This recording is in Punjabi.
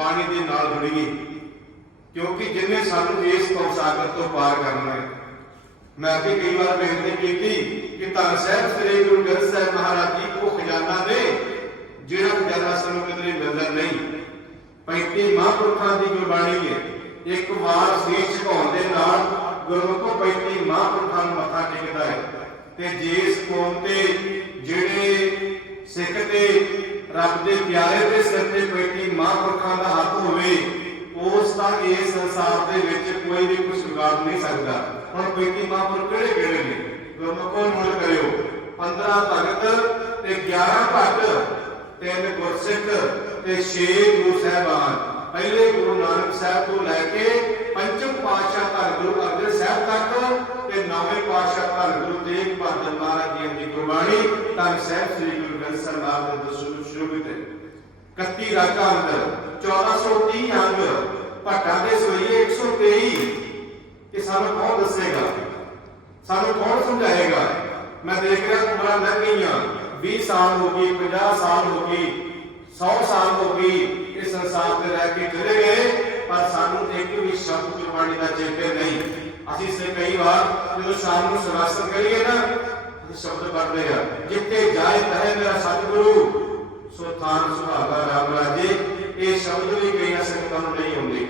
ਬਾਣੀ ਦੇ ਨਾਲ ਜੁੜੀਏ। ਕਿਉਂਕਿ ਜਿਨੇ ਸਾਨੂੰ ਇਸ ਪੌਸਾਗਰ ਤੋਂ ਪਾਰ ਕਰਨਾ ਹੈ, ਮੈਂ ਅੱਗੇ ਕਈ ਵਾਰ ਬੇਨਤੀ ਕੀਤੀ ਕਿ ਧੰਨ ਸਾਹਿਬ, ਸ੍ਰੀ ਗੁਰੂ ਗ੍ਰੰਥ ਸਾਹਿਬ ਮਹਾਰਾਜ ਜੀ, ਉਹ ਖਜ਼ਾਨਾ ਨੇ ਜਿਹੜਾ ਖਜ਼ਾਨਾ ਸਾਨੂੰ ਕਿਤੇ ਮਿਲਦਾ ਨਹੀਂ। 35 ਮਹਾਂਪੁਰਖਾਂ ਦੀ ਗੁਰਬਾਣੀ ਹੈ, ਇੱਕ ਵਾਰ ਸੀਸ ਝੁਕਾਉਣ ਦੇ ਨਾਲ ਗੁਰਮੁਖੋ 35 ਮਹਾਂਪੁਰਖਾਂ ਨੂੰ ਮੱਥਾ ਟੇਕਦਾ ਹੈ। ਤੇ ਜਿਸ ਕੌਮ ਤੇ ਜਿਹੜੇ ਸਿੱਖ ਤੇ ਰੱਬ ਦੇ ਪਿਆਰੇ ਦੇ ਸਿਰ ਤੇ 35 ਮਹਾਂਪੁਰਖਾਂ ਇਸ ਸੰਸਾਰ ਦੇ ਵਿੱਚ ਕੋਈ ਵੀ ਕੁਝ ਵਿਗਾੜ ਨਹੀਂ ਸਕਦਾ। ਹੁਣ 35 ਮਹਾਂਪੁਰਖ ਕਿਹੜੇ ਕਿਹੜੇ ਨੇ? ਗੁਰਮੁਖੋ ਨੋਟ ਕਰਿਓ। 15 ਭਗਤ ਤੇ 11 ਭਗਤ ਤਿੰਨ ਗੁਰਸਿੱਖ ਤੇ 6 ਗੁਰੂ ਸਾਹਿਬਾਨ। ਪਹਿਲੇ ਗੁਰੂ ਨਾਨਕ ਸਾਹਿਬ ਤੋਂ ਲੈ ਕੇ ਪੰਚਮ ਪਾਤਸ਼ਾਹ ਧੰਨ ਗੁਰੂ ਅਰਜਨ ਸਾਹਿਬ ਤੱਕ ਤੇ ਨੌਵੇਂ ਪਾਤਸ਼ਾਹ ਧੰਨ ਗੁਰੂ ਤੇਗ ਬਹਾਦਰ ਮਹਾਰਾਜ ਜੀ ਦੀ ਗੁਰਬਾਣੀ ਧੰਨ ਸਾਹਿਬ ਸ੍ਰੀ ਗੁਰੂ ਗ੍ਰੰਥ ਸਾਹਿਬ ਮਹਾਰਾਜ ਦੇ ਦਸੂਰ ਸ਼ੁਰੂ ਤੇ 31 ਰਾਗਾਂ ਅੰਦਰ 1430 ਅੰਗ ਧੱਕਾ ਦੇ ਸੋਈਏ 123 ਕਿ ਸਾਨੂੰ ਕੌਣ ਦੱਸੇਗਾ? ਸਾਨੂੰ ਕੌਣ ਸਮਝਾਏਗਾ? ਮੈਂ ਦੇਖ ਰਿਹਾ ਉਮਰਾਂ ਲੰਘ ਗਈਆਂ 20 ਸਾਲ ਹੋ ਗਏ 50 ਸਾਲ ਹੋ ਗਏ 100 ਸਾਲ ਹੋ ਗਏ ਇਸ ਸੰਸਾਰ ਤੇ ਰਹਿ ਕੇ ਚਲੇ ਗਏ, ਪਰ ਸਾਨੂੰ ਇੱਕ ਵੀ ਸ਼ਬਦ ਗੁਰਬਾਣੀ ਦਾ ਚੇਤੇ ਨਹੀਂ। ਅਸੀਂ ਸੇ ਕਈ ਵਾਰ ਜਦੋਂ ਸ਼ਾਮ ਨੂੰ ਸਵਾਸਤ ਕਰੀਏ ਨਾ ਸ਼ਬਦ ਪੜਦੇ ਆ ਜਿੱਤੇ ਜਾਏ ਤਹੇ ਮੇਰਾ ਸਤਿਗੁਰੂ, ਸੋ ਸੁਭਾਗਾ ਰਾਮ ਰਾਜੇ। ਇਹ ਸ਼ਬਦ ਵੀ ਕਈ ਸੰਗਤਾਂ ਨੂੰ ਨਹੀਂ ਹੁੰਦੇ